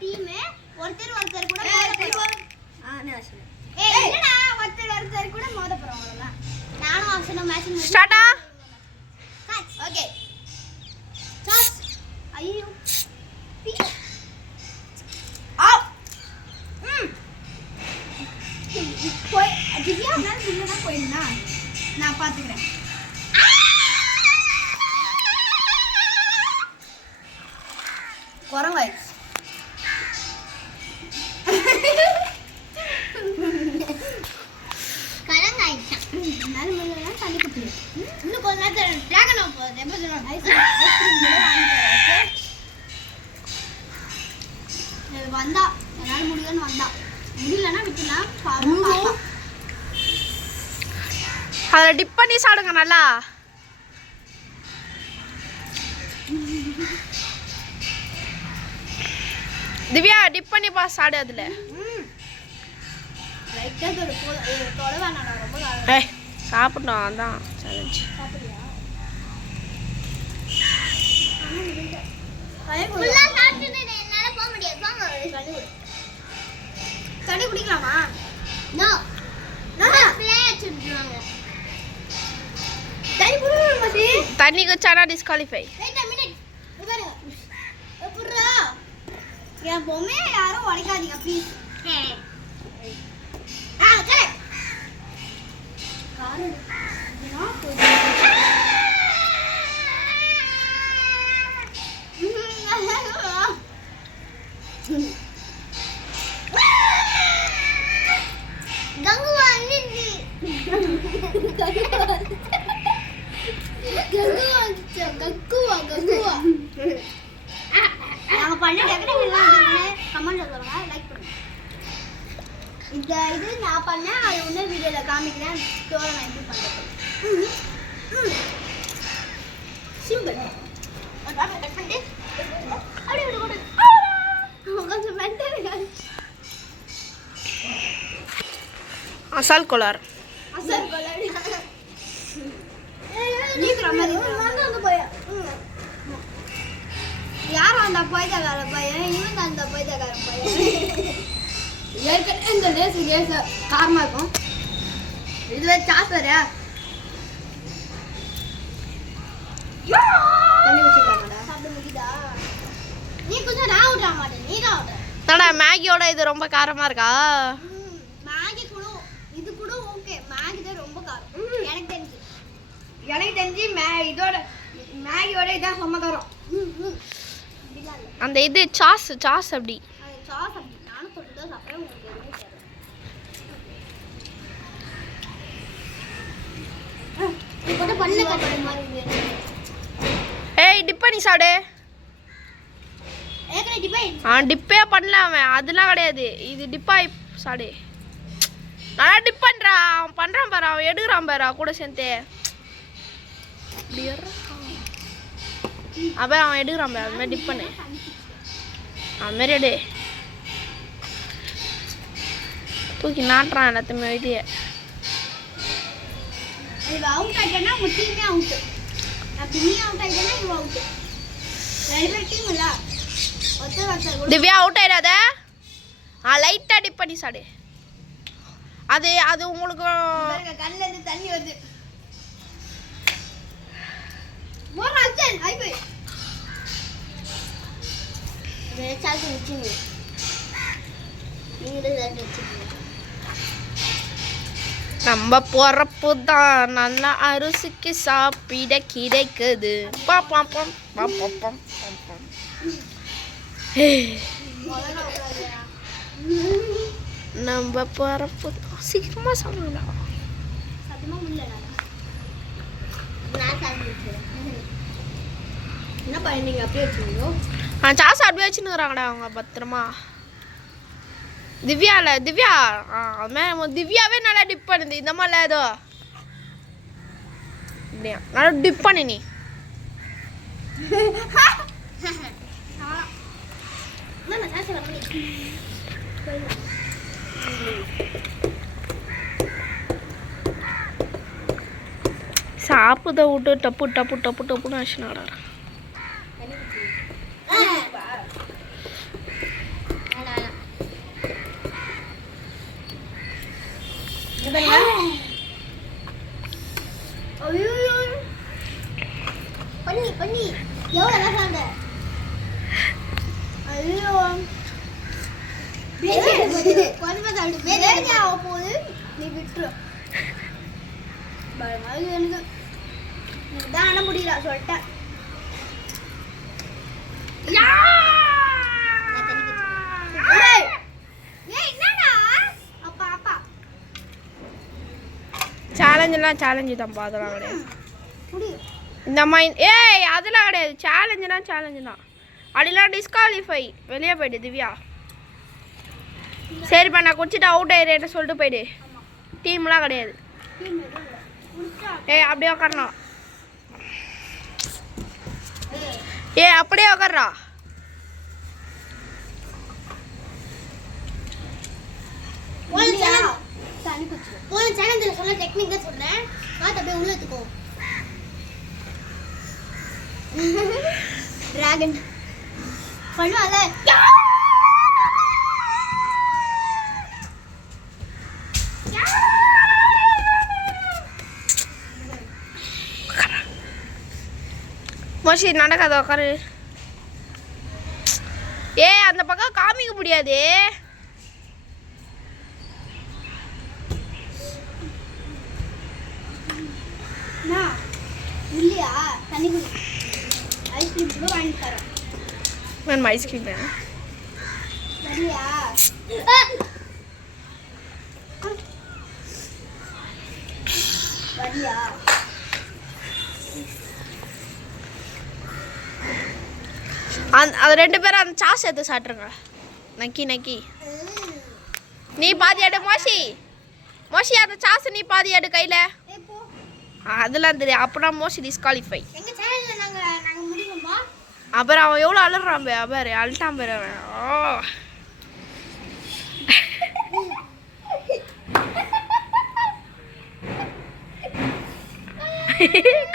Team ஒருத்தர் கூட என்னடா ஒருத்தர் கூட மோத போறோம் அவ்வளவுதான். நானும் ஆக்ஷனும் மேட்ச் ஸ்டார்ட்டா. ஓகே சாஸ். ஐயோ போய் திவ்யா நான் இல்லனா போயிடுனா நான் பாத்துக்கறேன். குரங்காய் கரங்காய்ச்சா நான் முதல்ல தண்ணி குடிச்சு இன்னும் கொஞ்ச நேரத்துல டிராகன் போகுது. எப்ப சொல்றேன் ஐஸ்கிரீம் கூட வாங்கிட்டு இது வந்தா என்னால முடியும்னு வந்தா முடியலன்னா விட்டுலாம் பாப்பா. அதை டிப் பண்ணி சாப்பிடுங்க நல்லா. திவ்யா டிப் பண்ணி பா சாடு அதுல. லைட்டா தொட வேணாம் ரொம்ப ஏய் சாப்பிட்டோம் அதான் சேலஞ்ச். சாப்பிடுறியா? ஃபுல்லா சாப்பிட்டுனே என்னால போக முடியாது. வாங்க தண்ணி குடிக்கலாமா? நோ நோ ப்ளே வச்சிடுறாங்க. தண்ணி குடிக்கணும் மச்சி. தண்ணி குடிச்சானா டிஸ்குவாலிஃபை. Wait a minute. பாருங்க எப்பறா என் பொம்மையை யாரும் உடைக்காதீங்க ப்ளீஸ். சரி கார் இதுனா கங்குவா நின்னி கங்குவா நாங்க பண்ண டெக்கரேஷன் எல்லாம் கமெண்ட்ல சொல்லுங்க, லைக் பண்ணுங்க. இது நான் பண்ணேன், அது இன்னொரு வீடியோல காமிக்கிறேன். ஸ்டோரை நான் எப்படி பண்றது சிம்பிள். அதான் கட் பண்ணிட்டு அப்படியே விடு கூட கொஞ்சம் மென்டல் அசால் கோளார். அசல் கோளாறு நீக்குற மாதிரி அந்த பையன் யார் அந்த பையக்கார பையன்? இவன் அந்த பையக்கார பையன். ஏற்கனவே இந்த லேஸ் காரமா இருக்கும். இதுவே சாஸ் வேற தண்ணி குடிச்சிட்டாங்கடா. சாப்பிட முடியுதா? நீ கொஞ்சம் நான் விட்ற மாட்டேன், நீ தான் விட்ற. என்னடா மேகியோட இது ரொம்ப காரமா இருக்கா? மேகி கூட இது கூட ஓகே, மேகி தான் ரொம்ப காரம் எனக்கு தெரிஞ்சு. இதோட மேகியோட இதான் செம்ம காரம். அந்த இது சாஸ் அப்படி சாஸ் அப்படி நானும் சொல்லிட்டு தான் சாப்பிட்றேன். உங்களுக்கு எதுவுமே தெரியும் இப்போ பண்ண கட்டுற மாதிரி வேணும். ஏய் டிப் பண்ணி சாப்பிடு. ஏற்கனவே டிப்பை டிப்பே பண்ணல அவன், அதெல்லாம் கிடையாது. இது டிப்பாய் சாடு. நல்லா டிப் பண்ணுறான் அவன், பண்ணுறான் பாரு அவன், எடுக்கிறான் பாரு கூட சேர்ந்து. அப்போ அவன் எடுக்கிறான் பாரு, அது மாதிரி டிப் பண்ணு. அது மாதிரி எடு. தூக்கி நாட்டுறான் எல்லாத்தையுமே வெளியே. இவ அவுட் ஆயிட்டேன்னா உங்க டீமே அவுட். அப்படி நீ அவுட் ஆயிட்டேன்னா இவ அவுட். ரெண்டு பேர் டீம் இல்ல. ஒருத்தர் திவ்யா அவுட் ஆயிடாத. லைட்டா டிப் பண்ணி சாடு. அது உங்களுக்கு கண்ணுல இருந்து தண்ணி வருது. மோர் அச்சன் ஹை பை. சால்ட் வெச்சிங்க. நீங்க தான் வெச்சிங்க. நம்ம பொறப்பு தான் நல்லா அரிசிக்கு சாப்பிட கிடைக்குது. பாப்பம் பாப்பம். நம்ம பொறப்பு சீக்கிரமா சாப்பிடலாம். சத்தியமா முடியல. நான் சாப்பிடுறேன். என்ன பண்ணீங்க அப்படியே வச்சுக்கோ. சாஸ் அப்படியே வச்சுன்னுக்குறாங்கடா அவங்க பத்திரமா. திவ்யா திவ்யாவே நல்லா டிப் பண்ணுது. இந்த மாதிரிலாம் ஏதோ அப்படியா நல்லா டிப் பண்ணு நீ. சாப்பிட விட்டு டப்பு டப்பு டப்பு டப்புன்னு ஆச்சுனாடா. கொஞ்சமா சாப்பிடு பேதி ஆக போகுது நீ விட்டுரு எனக்கு தான் அண்ண முடியல சொல்லிட்டேன் சேலஞ்சுலாம் சேலஞ்சு தான்ப்பா அதெல்லாம் கிடையாது இந்த மாதிரி ஏய் அதெல்லாம் கிடையாது சேலஞ்சு தான் அப்படிலாம் டிஸ்குவாலிஃபை வெளியே போயிடு திவ்யா சரிப்பா நான் குடிச்சிட்டு அவுட் ஆயிடுறேன்னு சொல்லிட்டு போயிடு டீம்லாம் கிடையாது ஏய் அப்படியே உட்காரணும் ஏய் அப்படியே உட்கார்றா போன சேனல்ல சொன்ன டெக்னிக் தான் சொல்றேன் பாத்து அப்படியே உள்ள எடுத்துக்கோ டிராகன் பண்ணுவால மோசி நடக்காத உட்காரு ஏ அந்த பக்கம் காமிக்க முடியாது இல்லையா தண்ணி குடி ஐஸ்கிரீம் கூட வாங்கி தரேன் வேணுமா ஐஸ்கிரீம் வேணும் சரியா சரியா அது ரெண்டு பேரும் அந்த சாஸ் எடுத்து சாப்பிட்ருங்க நக்கி நீ பாதி எடு மோசி அந்த சாஸ் நீ பாதி எடு கையில் அதெல்லாம் தெரியும் அப்புறம் மோசி டிஸ்குவாலிஃபை எங்க சேனல்ல நாங்க முடியுமா அப்புறம் அவன் எவ்வளோ அழுறான் பாரு அழுட்டான் பாரு அவன் ஓ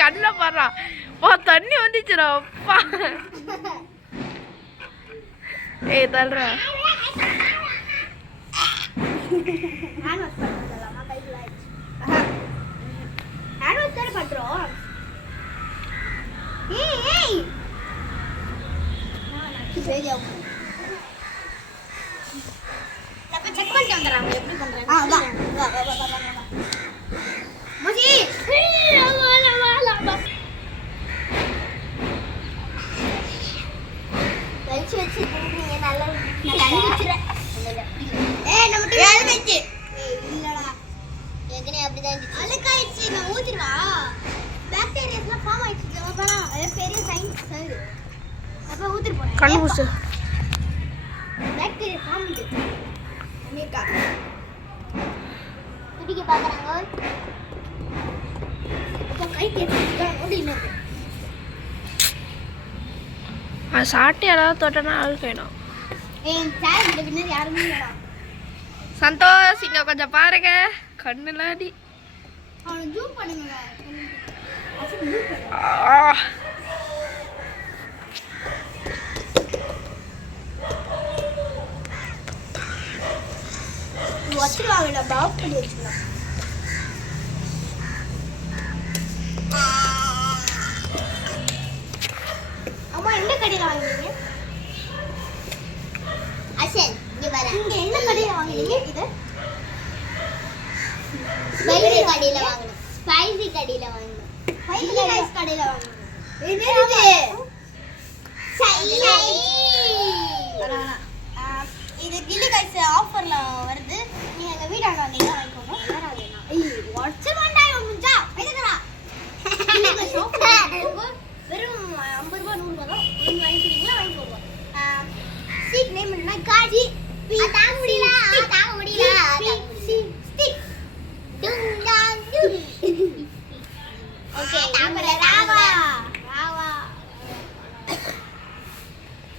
கண்ணில் பாடுறான் ஓ தண்ணி வந்துச்சுடா அப்பா ஏய் தள்ளுறா பண்றோம் ஏய் நான் செக் பண்ணிட்டு வந்துறேன் எப்படி பண்றேன் மச்சி வச்சு குடுங்க நல்லா நான் வச்சிரேன் ஏய் நம்ம வேலை வெச்சு இல்லடா ஏகனே அப்படிதான் இருந்துச்சு அழுக்காயிச்சு நான் ஊத்திடுவா பாக்டீரியாஸ்லாம் ஃபார்ம் ஆயிடுச்சு அப்பறா அது பெரிய சயின்ஸ் சார் அப்ப ஊத்திர போறேன் கண்ணு பூசு பாக்டீரியா ஃபார்ம் ஆயிடுச்சு அமெரிக்கா குடிக்க பாக்குறாங்க அப்ப கை தேய்ச்சிட்டா ஓடினே சாப்பிட்டு யாராவது தொட்டனா அழுக்கணும் ஏன் சேலஞ்சில் வின்னர் யாருமே இல்லடா சந்தோஷ் இங்க கொஞ்சம் பாருங்க கண்ணுலாடி அவனை ஜூம் பண்ணுங்க வச்சிருவாங்கடா பாப் பண்ணி வச்சுக்கலாம் அம்மா எந்த கடையில் வாங்குவீங்க அசன் இங்க வர இங்க என்ன கடையில் வாங்குவீங்க இது ஸ்பைசி கடையில் வாங்கணும் ஸ்பைசி கடையில் வாங்கணும் ஸ்பைசி ரைஸ் கடையில் வாங்கணும் என்னது இது கில்லி கைஸ் ஆஃபர்ல வருது நீங்க எங்க வீட்டாண்ட வந்தீங்கன்னா வாங்கிக்கோங்க வாட்ஸ்அப் முடிஞ்சா வைக்கறா கில்லி கைஸ் ஆஃபர் வெறும் 50 ரூபாய் 100 ரூபாய் தான் நீங்க வாங்கிக்கிறீங்களா வாங்கிக்கோங்க சீக் நேம் என்ன காஜி தாங்க முடியல ஸ்டிக் டுங் டாங் டுங் ஓகே கேமரா ராவா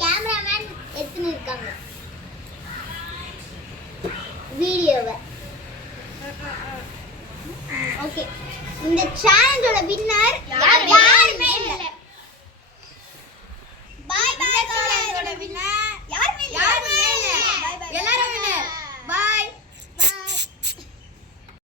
கேமராமேன் எத்தனை இருக்காங்க வீடியோவை ஓகே இந்த சேனலோட வின்னர் யாருமே இல்ல